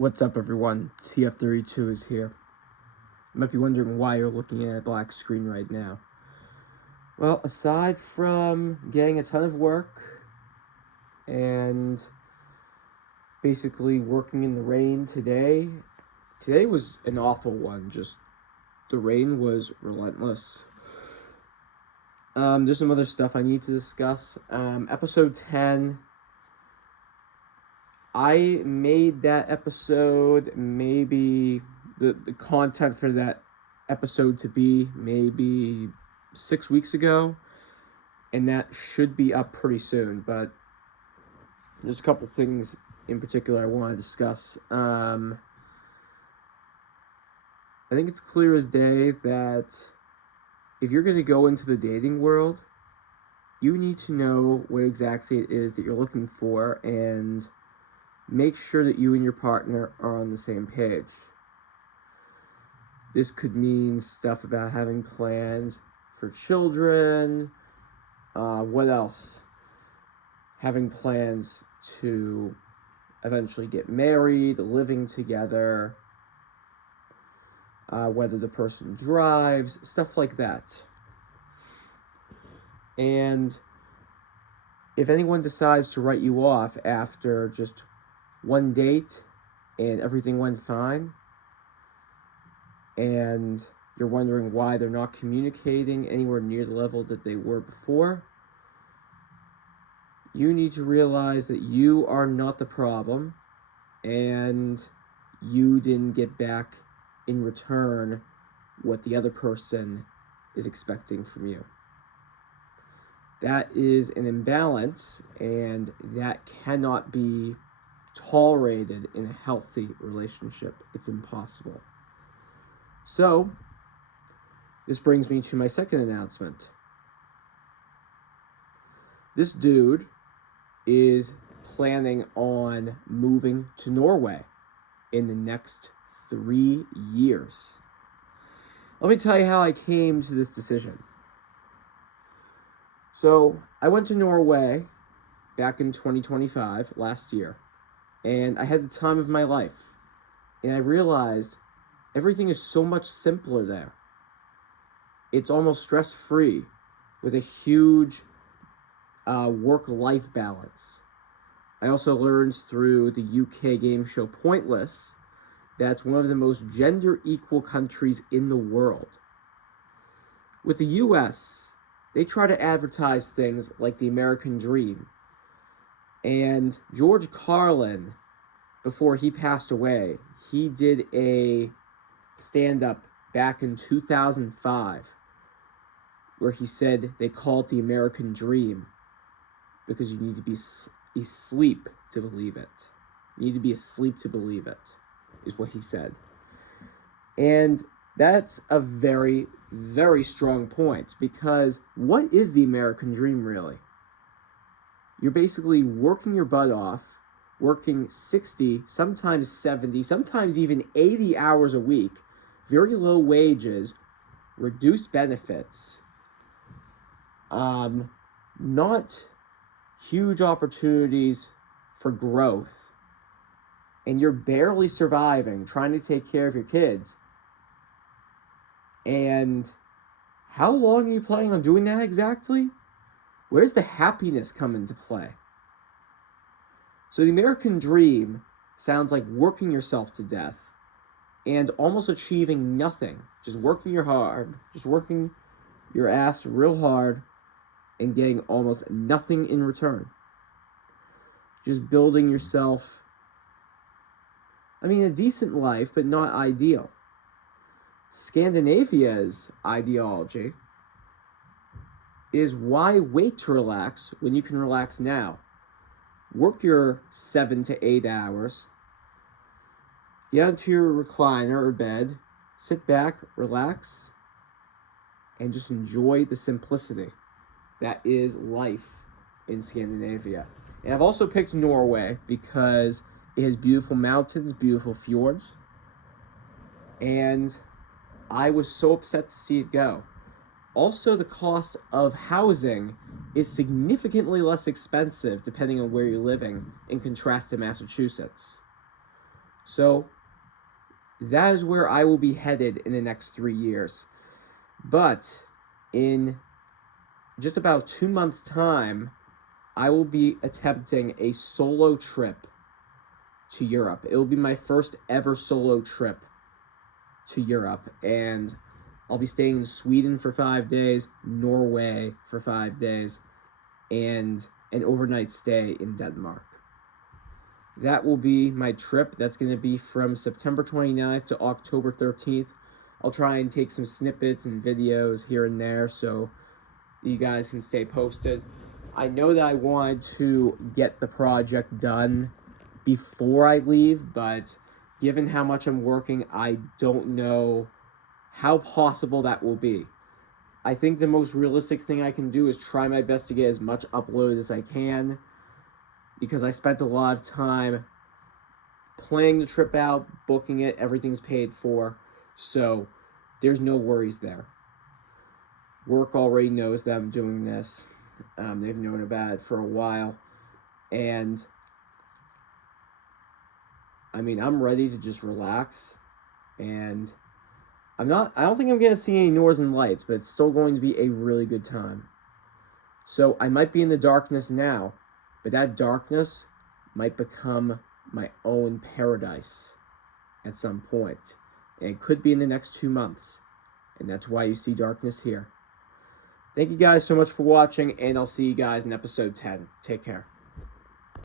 What's up, everyone? TF32 is here. You might be wondering why you're looking at a black screen right now. Well, aside from getting a ton of work and basically working in the rain today was an awful one. Just the rain was relentless. There's some other stuff I need to discuss. Episode 10. I made that episode, maybe the content for that episode to be maybe 6 weeks ago, and that should be up pretty soon, but there's a couple things in particular I want to discuss. I think it's clear as day that if you're going to go into the dating world, you need to know what exactly it is that you're looking for and make sure that you and your partner are on the same page. This could mean stuff about having plans for children. What else? Having plans to eventually get married, living together, whether the person drives, stuff like that. And if anyone decides to write you off after just one date and everything went fine, and you're wondering why they're not communicating anywhere near the level that they were before, you need to realize that you are not the problem, and you didn't get back in return what the other person is expecting from you. That is an imbalance, and that cannot be tolerated in a healthy relationship. It's impossible. So, this brings me to my second announcement. This dude is planning on moving to Norway in the next 3 years. Let me tell you how I came to this decision. So, I went to Norway back in 2025, last year, and I had the time of my life. And I realized everything is so much simpler there. It's almost stress-free with a huge work-life balance. I also learned through the UK game show Pointless that it's one of the most gender-equal countries in the world. With the US, they try to advertise things like the American dream. And George Carlin, before he passed away, he did a stand-up back in 2005 where he said they call it the American dream because you need to be asleep to believe it. You need to be asleep to believe it, is what he said. And that's a very, very strong point, because what is the American dream really? You're basically working your butt off, working 60, sometimes 70, sometimes even 80 hours a week, very low wages, reduced benefits, not huge opportunities for growth, and you're barely surviving, trying to take care of your kids. And how long are you planning on doing that exactly? Where's the happiness come into play? So the American dream sounds like working yourself to death and almost achieving nothing. Just working your ass real hard and getting almost nothing in return. Just building yourself, a decent life, but not ideal. Scandinavia's ideology is, why wait to relax when you can relax now? Work your 7 to 8 hours, get onto your recliner or bed, sit back, relax, and just enjoy the simplicity that is life in Scandinavia. And I've also picked Norway because it has beautiful mountains, beautiful fjords, and I was so upset to see it go. Also, the cost of housing is significantly less expensive depending on where you're living in contrast to Massachusetts. So that is where I will be headed in the next 3 years. But in just about 2 months' time, I will be attempting a solo trip to Europe. It will be my first ever solo trip to Europe, and I'll be staying in Sweden for 5 days, Norway for 5 days, and an overnight stay in Denmark. That will be my trip. That's going to be from September 29th to October 13th. I'll try and take some snippets and videos here and there so you guys can stay posted. I know that I wanted to get the project done before I leave, but given how much I'm working, I don't know how possible that will be. I think the most realistic thing I can do is try my best to get as much uploaded as I can, because I spent a lot of time planning the trip out, booking it, everything's paid for, so there's no worries there. Work already knows that I'm doing this. They've known about it for a while, and I mean, I'm ready to just relax, and I don't think I'm going to see any Northern Lights, but it's still going to be a really good time. So I might be in the darkness now, but that darkness might become my own paradise at some point. And it could be in the next 2 months. And that's why you see darkness here. Thank you guys so much for watching, and I'll see you guys in episode 10. Take care.